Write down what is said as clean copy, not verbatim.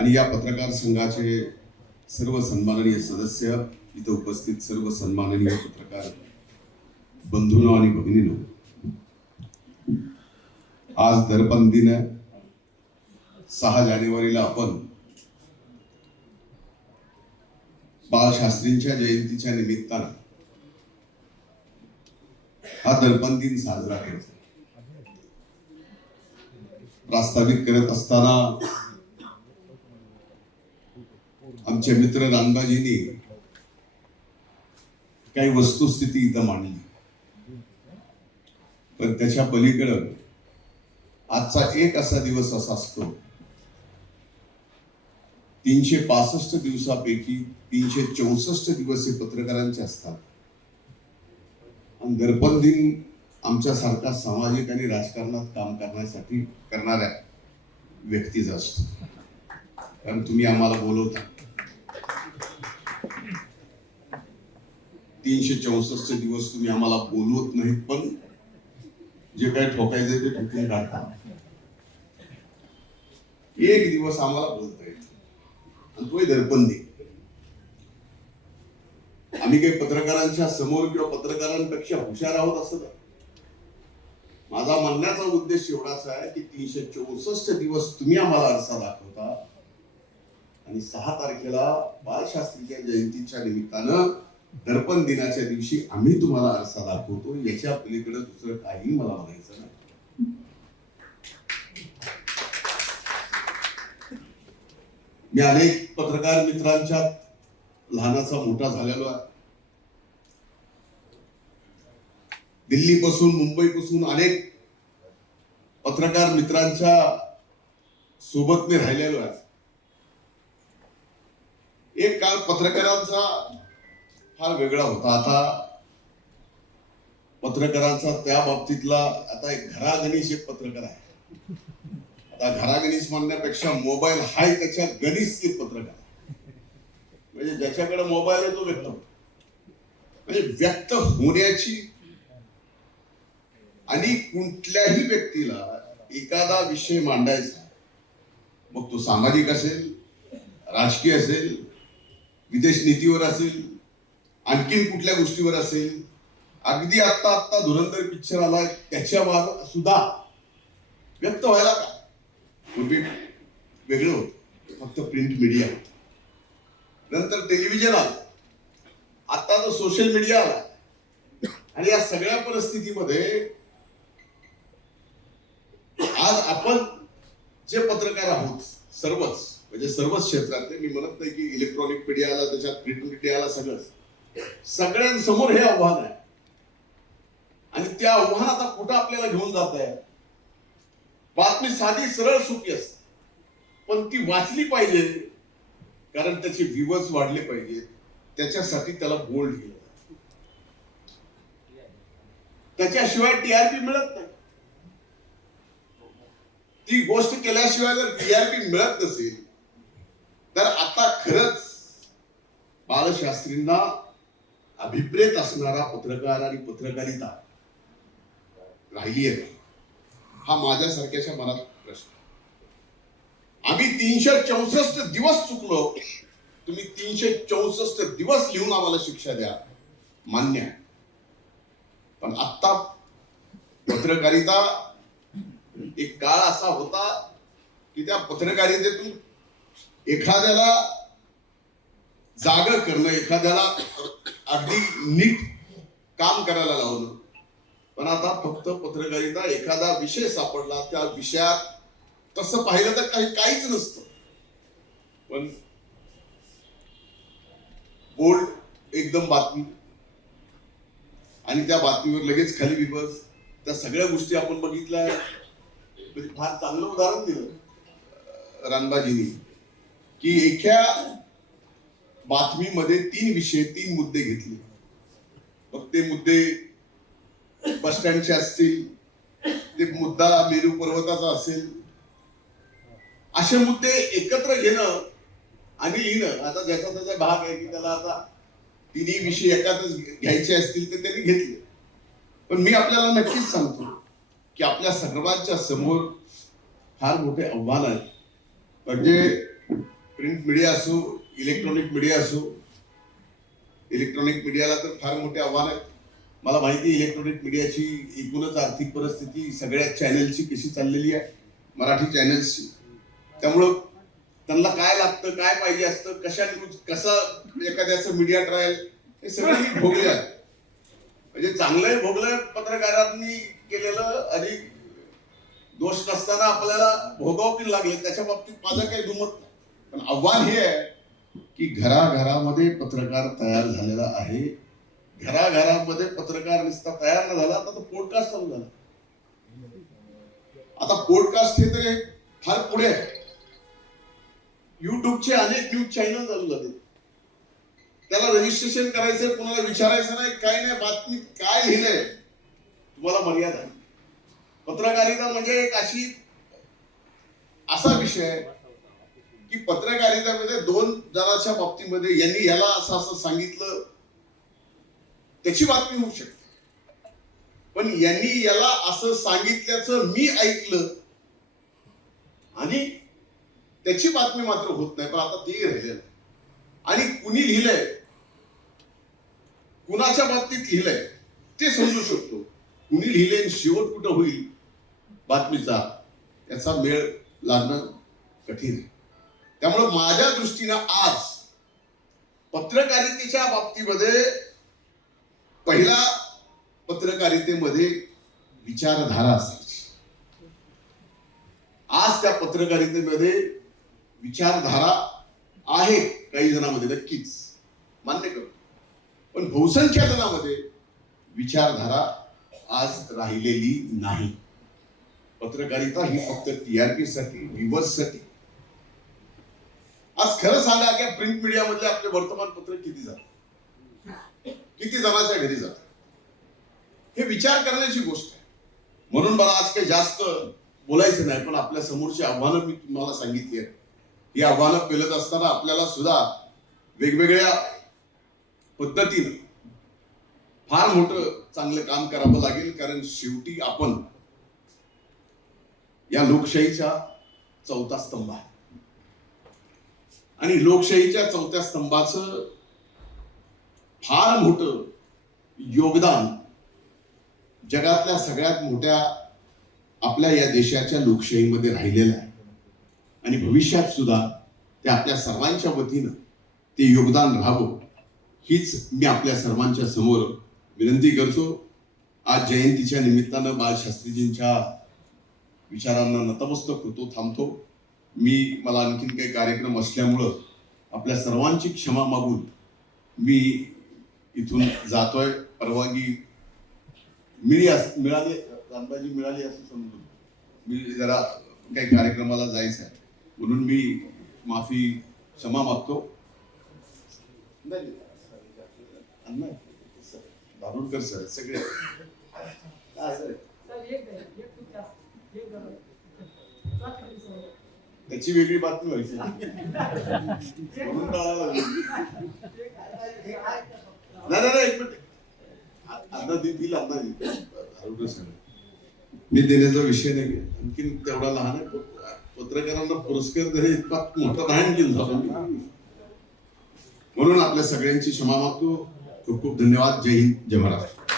आणि या पत्रकार संघाचे सर्व सन्माननीय सदस्य, इथं उपस्थित सर्व सन्माननीय पत्रकार बंधूंनो आणि भगिनींनो, आज दर्पण दिन 6 जानेवारीला आपण बाळशास्त्रींच्या जयंतीच्या निमित्तानं हा दर्पण दिन साजरा करतो. प्रास्ताविक करत असताना आमचे मित्र रामदाजींनी काही वस्तुस्थिती इथं मांडली, पण त्याच्या पलीकडं आजचा एक असा दिवस असा असतो, 365 दिवसापैकी 364 दिवस हे पत्रकारांचे असतात. आणि दर्पण दिन आमच्यासारखा सामाजिक आणि राजकारणात काम करण्यासाठी करणाऱ्या व्यक्तीचा असतो. कारण तुम्ही आम्हाला बोलवता, 364 दिवस तुम्ही आम्हाला बोलवत नाहीत, पण जे काही ठोकायचे ते ठोकून काढता. एक दिवस आम्हाला बोलता येईल आणि तो दर्पण दिन. आम्ही काही पत्रकारांच्या समोर किंवा पत्रकारांपेक्षा हुशार आहोत असं नाही. माझा म्हणण्याचा उद्देश एवढाच आहे की 364 दिवस तुम्ही आम्हाला आरसा दाखवता आणि 6 तारखेला बाळशास्त्रीच्या जयंतीच्या निमित्तानं दर्पण दिनाच्या दिवशी आम्ही तुम्हाला आरसा दाखवतो. याच्या पलीकडे दुसरं काही मला म्हणायचं नाही. मी अनेक पत्रकार मित्रांच्या लहानाचा मोठा झालेलो आहे. दिल्लीपासून मुंबईपासून अनेक पत्रकार मित्रांच्या सोबत मी राहिलेलो आहे. एक काळ पत्रकारांचा फार वेगळा होता. आता पत्रकारांचा त्या बाबतीतला आता एक घरागणीश एक पत्रकार आहे. आता घरागणीश म्हणण्यापेक्षा मोबाईल हाय त्याच्या गणित एक पत्रकार, म्हणजे ज्याच्याकडे मोबाईल आहे तो व्यक्त होतो. म्हणजे व्यक्त होण्याची आणि कुठल्याही व्यक्तीला एखादा विषय मांडायचा, मग तो सामाजिक असेल, राजकीय असेल, विदेश नीतीवर असेल, आणखीन कुठल्या गोष्टीवर असेल. अगदी आत्ता धुरंधर पिक्चर आलाय त्याच्यावर सुद्धा व्यक्त व्हायला का पूर्वी वेगळं होतं, फक्त प्रिंट मीडिया. नंतर टेलिव्हिजन आलं, आता तर सोशल मीडिया आला. आणि या सगळ्या परिस्थितीमध्ये आज आपण जे पत्रकार आहोत सर्वच, म्हणजे सर्वच क्षेत्रातले, मी म्हणत नाही की इलेक्ट्रॉनिक मीडिया आला त्याच्यात प्रिंट मीडिया आला, सगळ्यांसमोर हे आव्हान आहे. आणि त्या आव्हान आता कुठं आपल्याला घेऊन जात आहे. बातमी साधी सरळ सोपी असते, पण ती वाचली पाहिजे, कारण त्याचे व्ह्यूअर्स वाढले पाहिजेत. त्याच्यासाठी त्याला बोल्ड केलं, त्याच्याशिवाय टीआरपी मिळत नाही. ती गोष्ट केल्याशिवाय जर टीआरपी मिळत नसेल तर आता खरंच बाळशास्त्रींना अभिप्रेत असणारा पत्रकार आणि पत्रकारिता राहिली आहे, हा माझ्यासारख्याच्या मनात प्रश्न. आम्ही 364 दिवस चुकलो, तुम्ही 364 दिवस लिहून आम्हाला शिक्षा द्या, मान्य आहे. पण आता पत्रकारिता एक काळ असा होता की त्या पत्रकारितेतून एखाद्याला जाग करणं, एखाद्याला अगदी नीट काम करायला लावणं. पण आता फक्त पत्रकारिता एखादा विषय सापडला, त्या विषयात तसं पाहिलं तर काहीच नसतं, पण बोल्ड एकदम बातमी आणि त्या बातमीवर लगेच खाली विबस. त्या सगळ्या गोष्टी आपण बघितल्या. फार चांगलं उदाहरण दिलं रामबाजींनी की एका बातमीमध्ये 3 विषय 3 मुद्दे घेतले. मग ते मुद्दे बस स्टँडचे असतील, ते मुद्दा मेरू पर्वताचा असेल, असे मुद्दे एकत्र घेणं आणि लिहिणं. आता ज्याचा त्याचा भाग आहे की त्याला आता 3 विषय एकातच घ्यायचे असतील तर त्यांनी घेतले. पण मी आपल्याला नक्कीच सांगतो की आपल्या सर्वांच्या समोर फार मोठे आव्हान आहे. म्हणजे प्रिंट मीडिया असो, इलेक्ट्रॉनिक मीडिया असो. इलेक्ट्रॉनिक मीडियाला तर फार मोठे आव्हान आहे. मला माहिती इलेक्ट्रॉनिक मीडियाची एकूणच आर्थिक परिस्थिती सगळ्या चॅनलची कशी चाललेली आहे, मराठी चॅनल्सची. त्यामुळं त्यांना काय लागतं, काय पाहिजे असतं, कशा न्यूज, कसं एखाद्याचं मीडिया ट्रायल, हे सगळं भोगले आहे. म्हणजे चांगलंही भोगलं पत्रकारांनी केलेलं आणि दोष नसताना आपल्याला भोगावे लागले, त्याच्या बाबतीत माझं काही दुमत नाही. पण आव्हान हे आहे की घराघरामध्ये पत्रकार तयार झालेला आहे. घराघरामध्ये पत्रकार नुसता तयार न झाला, आता तो पॉडकास्ट चालू झाला. आता पॉडकास्ट हे तर फार पुढे आहे. युट्यूबचे अनेक न्यूज चॅनल चालू झाले. त्याला रजिस्ट्रेशन करायचंय, कोणाला विचारायचं नाही, काय नाही, बातमीत काय लिहिलंय तुम्हाला मर्यादा आहे. पत्रकारिता म्हणजे एक असा विषय आहे की पत्रकारितेमध्ये दोन जणांच्या बाबतीमध्ये यांनी याला असं असं सांगितलं त्याची बातमी होऊ शकते, पण यांनी याला असं सांगितल्याचं मी ऐकलं आणि त्याची बातमी मात्र होत नाही. पण आता ते राहिलेलं आणि कुणी लिहिलंय, कुणाच्या बाबतीत लिहिलंय ते समजू शकतो. कुणी लिहिलंय शेवट कुठं होईल बातमीचा, याचा मेळ लागणं कठीण आहे. त्यामुळे माझ्या दृष्टीनं आज पत्रकारितेच्या बाबतीमध्ये पहिला पत्रकारितेमध्ये विचारधारा असायची. आज त्या पत्रकारितेमध्ये विचारधारा आहे काही जणांमध्ये, नक्कीच मान्य करतो, पण बहुसंख्य जणांमध्ये विचारधारा आज राहिलेली नाही. पत्रकारिता ही फक्त टीआरपी साठी, व्ह्यूअर्स साठी. आज खरं सांगा की प्रिंट मीडिया मधले आपले वर्तमानपत्र किती जातात, किती जणांच्या घरी जातात, हे विचार करण्याची गोष्ट आहे. म्हणून मला आज काही जास्त बोलायचं नाही, पण आपल्या समोरची आव्हानं मी तुम्हाला सांगितली आहेत. ही आव्हानं पेलत असताना आपल्याला सुद्धा वेगवेगळ्या पद्धतीनं फार मोठं चांगलं काम करावं लागेल. कारण शेवटी आपण या लोकशाहीचा चौथा स्तंभ आहे आणि लोकशाहीच्या चौथ्या स्तंभाचं फार मोठं योगदान जगातल्या सगळ्यात मोठ्या आपल्या या देशाच्या लोकशाहीमध्ये राहिलेलं आहे आणि भविष्यात सुद्धा ते आपल्या सर्वांच्या वतीनं ते योगदान राहावं हीच मी आपल्या सर्वांच्या समोर विनंती करतो. आज जयंतीच्या निमित्तानं बाळशास्त्रीजींच्या विचारांना नतमस्तक होतो, थांबतो. मला आणखीन काही कार्यक्रम असल्यामुळं आपल्या सर्वांची क्षमा मागून मी इथून जातोय. परवानगी मिळाली, रामबाजी मिळाली असं समजून मी जरा काही कार्यक्रमाला जायचं आहे, म्हणून मी क्षमा मागतो. धारूरकर सर सगळे त्याची वेगळी बातमी व्हायची म्हणून कळायला लागली. नाही एक मिनिट, आता दिल धारूरकर सर मी देण्याचा विषय नाही. आणखीन तेवढा लहान आहे. पत्रकारांना पुरस्कार देणे इतका मोठा नाही आणखीन झाला. म्हणून आपल्या सगळ्यांची क्षमा मागतो. खूप खूप धन्यवाद. जय हिंद, जय महाराष्ट्र.